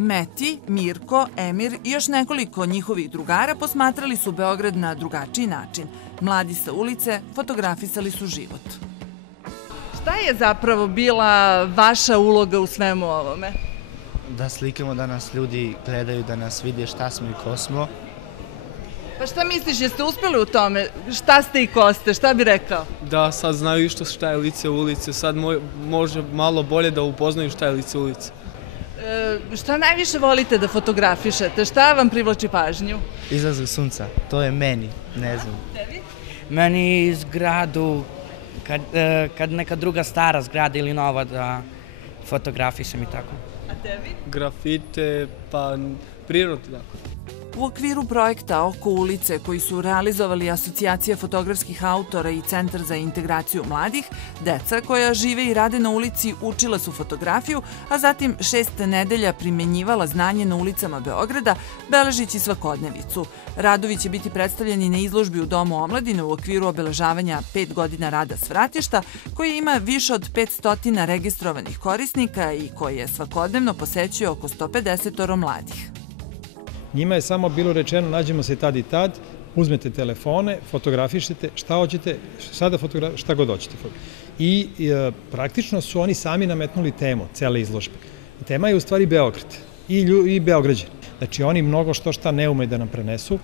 Meti, Mirko, Emir i još nekoliko njihovih drugara posmatrali su Beograd na drugačiji način. Mladi sa ulice fotografisali su život. Šta je zapravo bila vaša uloga u svemu ovome? Da slikamo, da nas ljudi gledaju, da nas vide šta smo i ko smo. Pa šta misliš, jeste uspeli u tome? Šta ste i ko ste? Šta bi rekao? Da, sad znaju isto šta je lice ulice, sad može malo bolje da upoznaju šta je lice ulice. Šta najviše volite da fotografišete? Šta vam privlači pažnju? Izlazak sunca, to je meni, ne znam. Tebi? Meni zgradu, kad neka druga stara zgrada ili nova da fotografišem i tako. A tebi? Grafite, pa prirodu tako. U okviru projekta Oko ulice, koji su realizovali Asocijacija fotografskih autora i Centar za integraciju mladih, deca koja žive i rade na ulici učila su fotografiju, a zatim 6 nedelja primenjivala znanje na ulicama Beograda, beležići svakodnevicu. Radovi će biti predstavljeni na izložbi u Domu omladine u okviru obeležavanja 5 godina rada Svratišta, koji ima više od 500 registrovanih korisnika i koji je svakodnevno posećuje oko 150 mladih. Njima je samo bilo rečeno, nađemo se tad i tad, uzmete telefone, fotografišete, šta hoćete, šta god hoćete. I praktično su oni sami nametnuli temu cele izložbe. Tema je u stvari Beograd i Beograđani. Znači oni mnogo šta ne umeju da nam prenesu.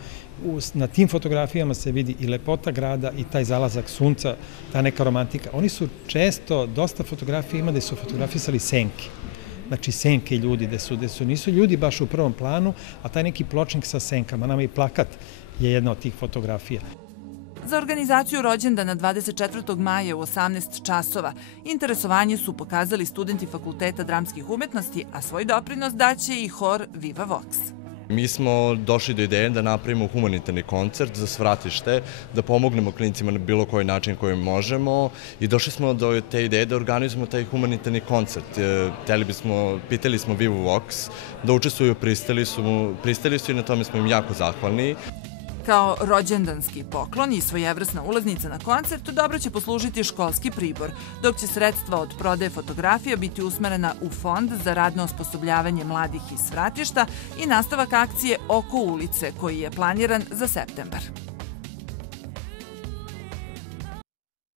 Na tim fotografijama se vidi i lepota grada i taj zalazak sunca, ta neka romantika. Oni su često, dosta fotografija ima da su fotografisali senke. Znači senke ljudi, nisu ljudi baš u prvom planu, a taj neki pločnik sa senkama, nama i plakat je jedna od tih fotografija. Za organizaciju rođendana 24. maja u 18 časova interesovanje su pokazali studenti Fakulteta dramskih umetnosti, a svoj doprinos daće i hor Viva Vox. Mi smo došli do ideje da napravimo humanitarni koncert za Svratište, da pomognemo klincima na bilo koji način koji možemo i došli smo do te ideje da organizujemo taj humanitarni koncert. Pitali smo Viva Vox da učestvuju, pristali su i na tome smo im jako zahvalni. Kao rođendanski poklon i svojevrsna ulaznica na koncert dobro će poslužiti školski pribor, dok će sredstva od prodaje fotografija biti usmerena u fond za radno osposobljavanje mladih iz Svratišta i nastavak akcije Oko ulice, koji je planiran za septembar.